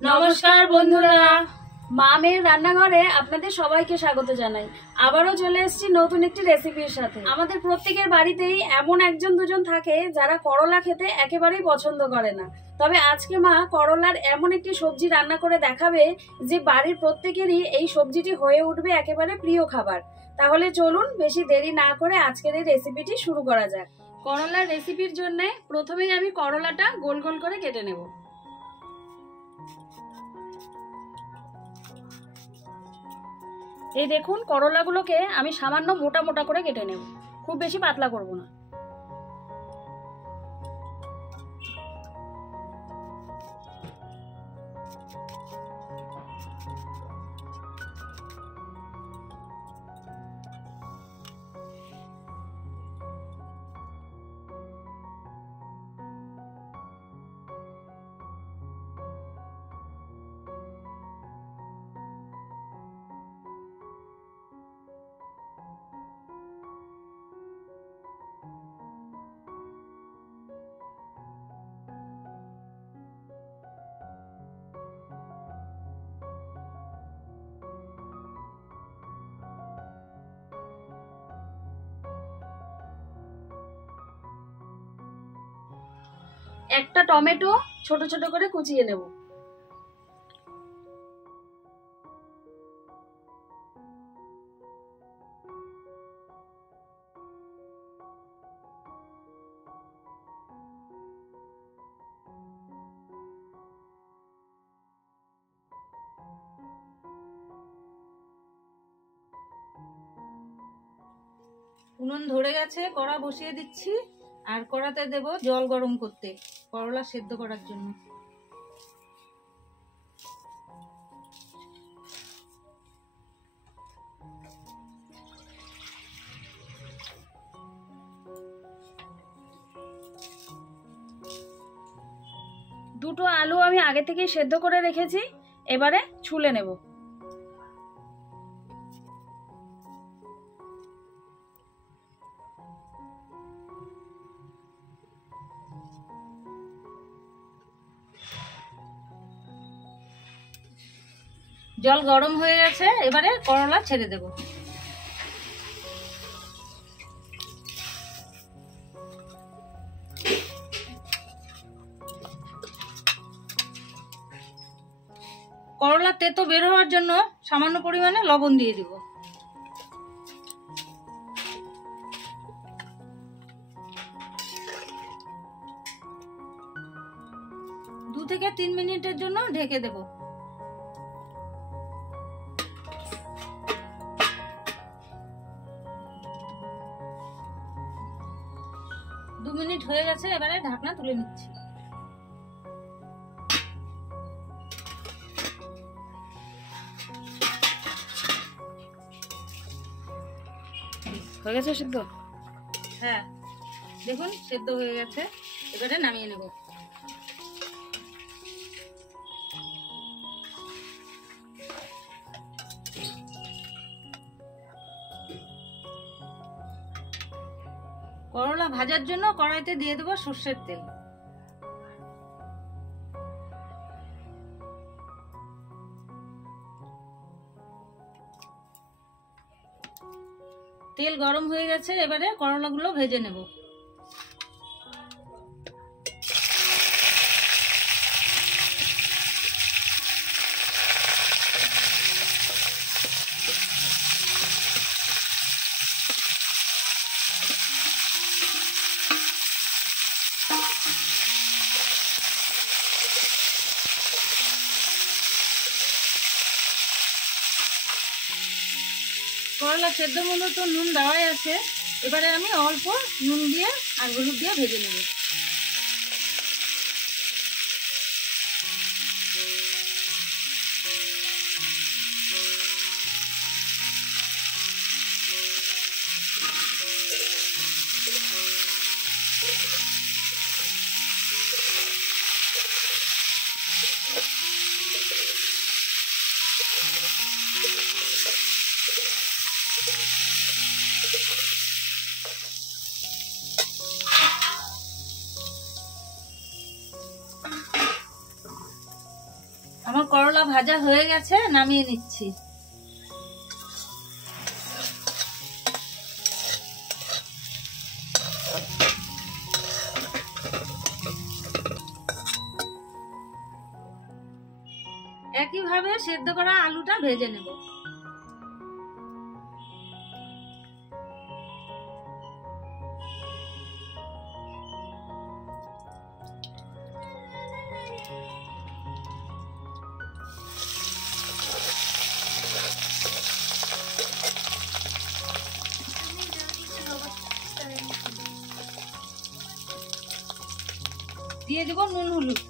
নমস্কার বন্ধুরা, মা মেয়ের রান্নাঘরে আপনাদের সবাইকে স্বাগত জানাই। আবারও চলে এসেছি নতুন একটি রেসিপির সাথে। আমাদের প্রত্যেকের বাড়িতেই এমন একজন দুজন থাকে যারা করলা খেতে একেবারেই পছন্দ করে না। তবে আজকে মা করলার এমন একটি সবজি রান্না করে দেখাবে যে বাড়ির প্রত্যেকেরই এই সবজিটি হয়ে উঠবে একেবারে প্রিয় খাবার। তাহলে চলুন বেশি দেরি না করে আজকের এই রেসিপিটি শুরু করা যাক। করলার রেসিপির জন্য প্রথমেই আমি করলাটা গোল গোল করে কেটে নেব। এই দেখুন, করলাগুলোকে আমি সামান্য মোটা মোটা করে কেটে নেব, খুব বেশি পাতলা করব না। একটা টমেটো ছোট ছোট করে কুচিয়ে নেব। উনুন ধরে গেছে, কড়া বসিয়ে দিচ্ছি আর কড়াতে দেব জল গরম করতে করলা সেদ্ধ করার জন্য। দুটো আলু আমি আগে থেকে সেদ্ধ করে রেখেছি, এবারে ছুলে নেব। জল গরম হয়ে গেছে, এবারে করলা ছেড়ে দেব। করলা তেতো বের হওয়ার জন্য সামান্য পরিমাণে লবণ দিয়ে দিব। দু থেকে 3 মিনিটের জন্য ঢেকে দেব। দু মিনিট হয়ে গেছে, এবারে ঢাকনা তুলে নিচ্ছি। হয়ে গেছে সিদ্ধ? হ্যাঁ, দেখুন সেদ্ধ হয়ে গেছে, এবারে নামিয়ে নেব। করলা ভাজার জন্য কড়াইতে দিয়ে দেবো সর্ষের তেল। তেল গরম হয়ে গেছে, এবারে করলাগুলো ভেজে নেব। করলা সেদ্ধ মতো তো নুন দেওয়াই আছে, এবারে আমি অল্প নুন দিয়ে আর হলুদ দিয়ে ভেজে নেব। আলুগুলো ভাজা হয়ে গেছে, নামিয়ে নিচ্ছি। একইভাবে সেদ্ধ করা আলুটা ভেজে নেব। দিয়ে দেব নুন হলুদ।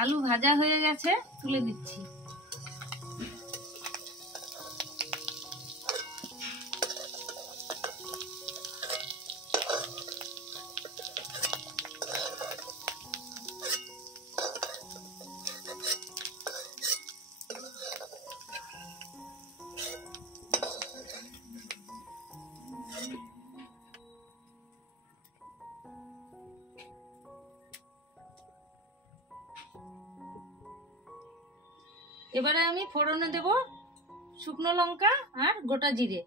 আলু ভাজা হয়ে গেছে, তুলে দিচ্ছি। এবারে আমি ফোড়নে দেব শুকনো লঙ্কা আর গোটা জিরে।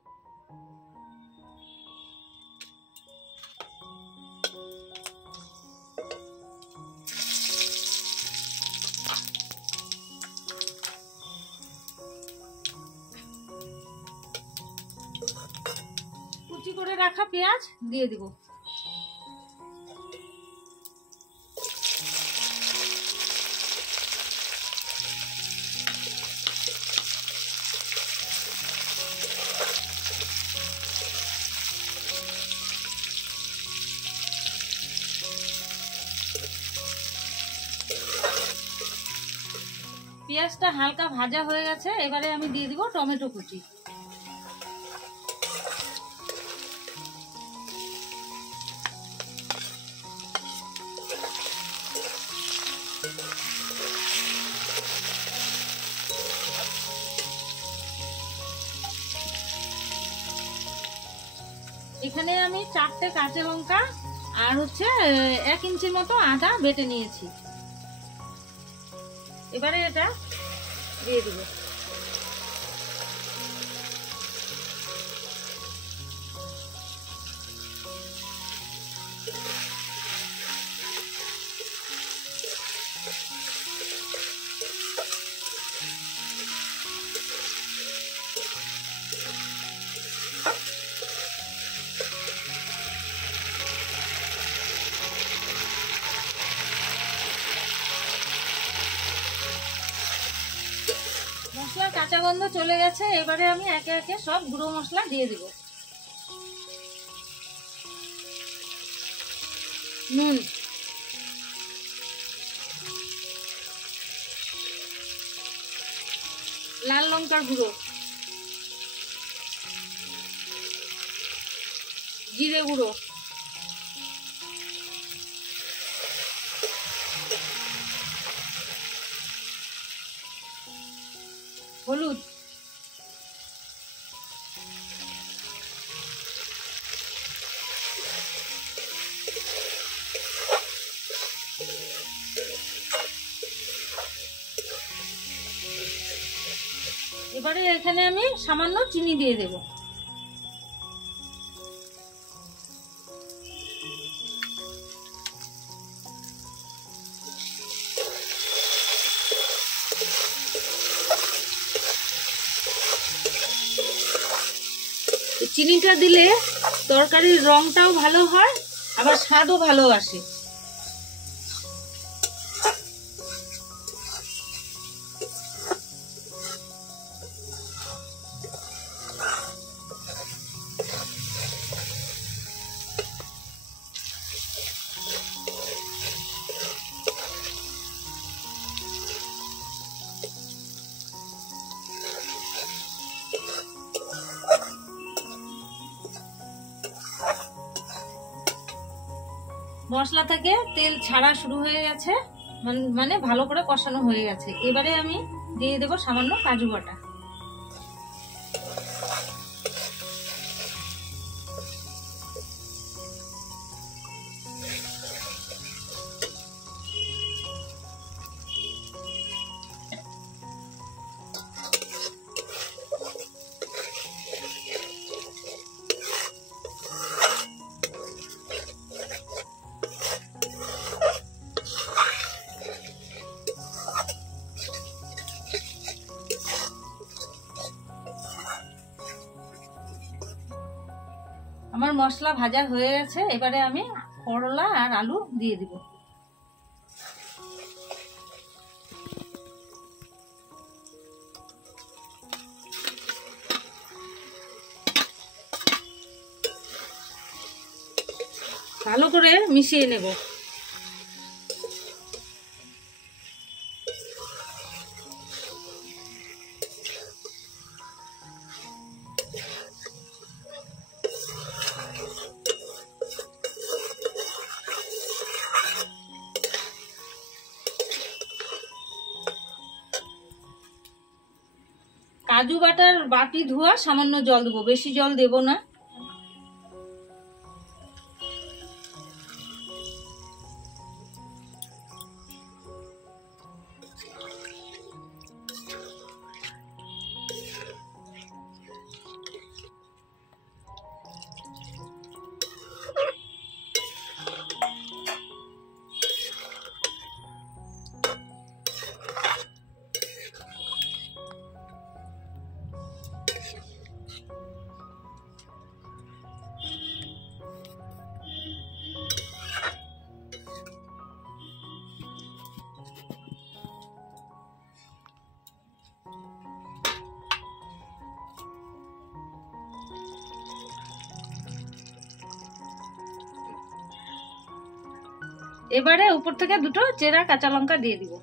কুচি করে রাখা পেঁয়াজ দিয়ে দেব। পেঁয়াজটা হালকা ভাজা হয়ে গেছে, এবারে আমি দিয়ে দিব টমেটো কুচি। এখানে আমি 4টে কাঁচা লঙ্কা আর 1 ইঞ্চির মতো আদা বেটে নিয়েছি। এবারে এটা দিয়ে দিব। মশলার কাঁচা গন্ধ চলে গেছে, এবারে আমি একে একে সব গুঁড়ো মশলা দিয়ে দেব। নুন, লাল লঙ্কার গুঁড়ো, জিরে গুঁড়ো, হলুদ, এবারে এখানে আমি সামান্য চিনি দিয়ে দেব। চিনিটা দিলে তরকারির রংটাও ভালো হয়, আবার স্বাদও ভালো আসে। মশলা থেকে তেল ছাড়া শুরু হয়ে গেছে, মানে ভালো করে কষানো হয়ে গেছে। এবারে আমি দিয়ে দেবো সামান্য কাজু বাটা। আমার মশলা ভাজা হয়ে গেছে, এবারে আমি করলা আর আলু দিয়ে দিব। ভালো করে মিশিয়ে নেব। কাজু বাটার বাটি ধোয়া সামান্য জল দেবো, বেশি জল দেব না। এবারে উপর থেকে দুটো চেরা কাঁচা লঙ্কা দিয়ে দিব।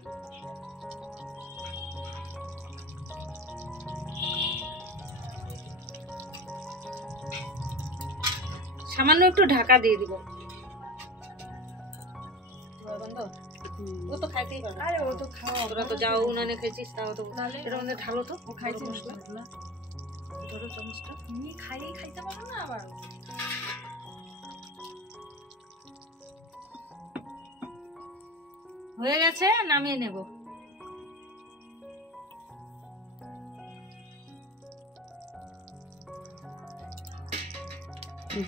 সামান্য একটু ঢাকা দিয়ে দিব। ও তো খাইতেই পারে। আরে ও তো খাওয়া, তোরা তো যাও উনানে খেয়েছিস, তাও তো এর মধ্যে ঢালো তো। ও খাইছে মশলা ধরো চামচটা। তুমি খাইতে পারো না আবার। হয়ে গেছে, নামিয়ে নেব।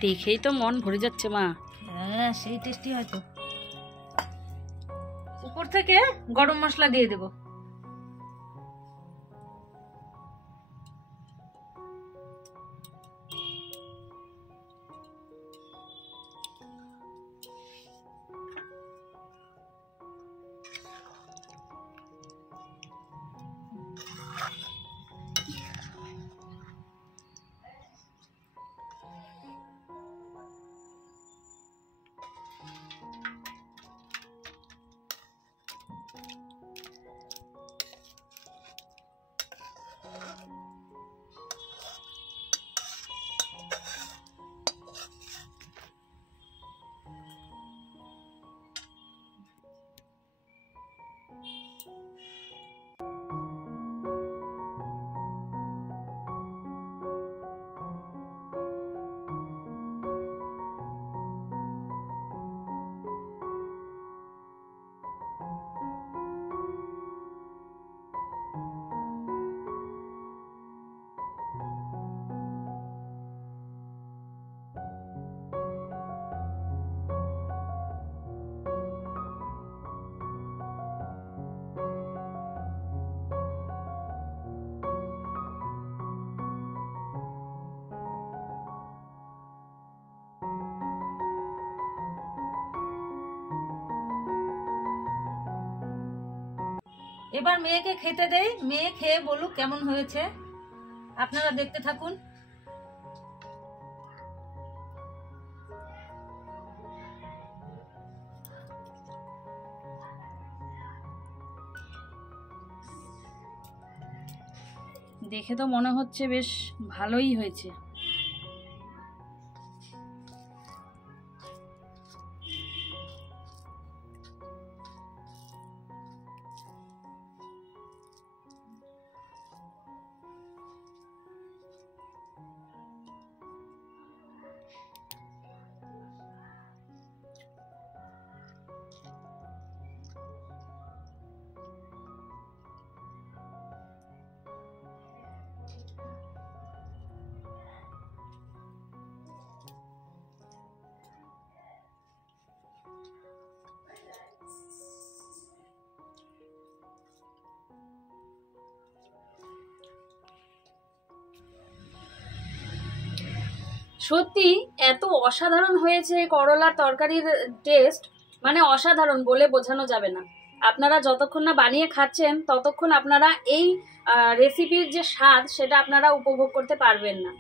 দেখেই তো মন ভরে যাচ্ছে মা। হ্যাঁ, সেই টেস্টি হয়তো। উপর থেকে গরম মশলা দিয়ে দেব। এবার মেয়েকে খেতে দেই, মেয়ে খেয়ে বলুক কেমন হয়েছে। আপনারা দেখতে থাকুন। দেখে তো মনে হচ্ছে বেশ ভালোই হয়েছে। সত্যি এত অসাধারণ হয়েছে করলার তরকারির টেস্ট, মানে অসাধারণ বলে বোঝানো যাবে না। আপনারা যতক্ষণ না বানিয়ে খাচ্ছেন ততক্ষণ আপনারা এই রেসিপির যে স্বাদ সেটা আপনারা উপভোগ করতে পারবেন না,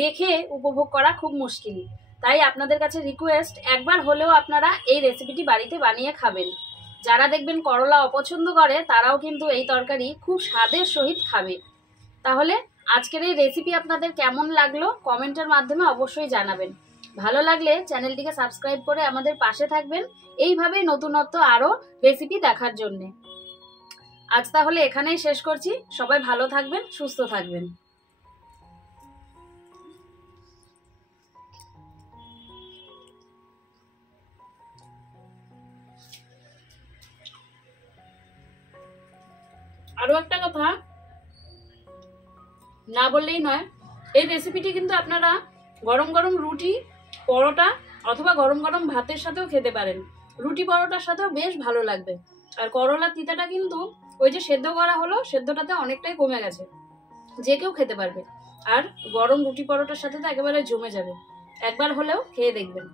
দেখে উপভোগ করা খুব মুশকিল। তাই আপনাদের কাছে রিকোয়েস্ট, একবার হলেও আপনারা এই রেসিপিটি বাড়িতে বানিয়ে খাবেন। যারা দেখবেন করলা অপছন্দ করে তারাও কিন্তু এই তরকারি খুব স্বাদের সহিত খাবে। তাহলে আজকের এই রেসিপি আপনাদের কেমন লাগলো কমেন্টের মাধ্যমে অবশ্যই জানাবেন। ভালো লাগলে চ্যানেলটিকে সাবস্ক্রাইব করে আমাদের পাশে থাকবেন এইভাবেই নতুনত্ব আরো রেসিপি দেখার জন্য। আজ তাহলে এখানেই শেষ করছি। সবাই ভালো থাকবেন, সুস্থ থাকবেন। আরো একটা কথা না বললেই নয়, এই রেসিপিটি কিন্তু আপনারা গরম গরম রুটি, পরোটা অথবা গরম গরম ভাতের সাথেও খেতে পারেন। রুটি পরোটার সাথেও বেশ ভালো লাগবে। আর করলার তিতাটা কিন্তু ওই যে সেদ্ধ করা হলো, সেদ্ধটাতে অনেকটাই কমে গেছে, যে কেউ খেতে পারবে। আর গরম রুটি পরোটার সাথে তো একেবারে জমে যাবে। একবার হলেও খেয়ে দেখবেন।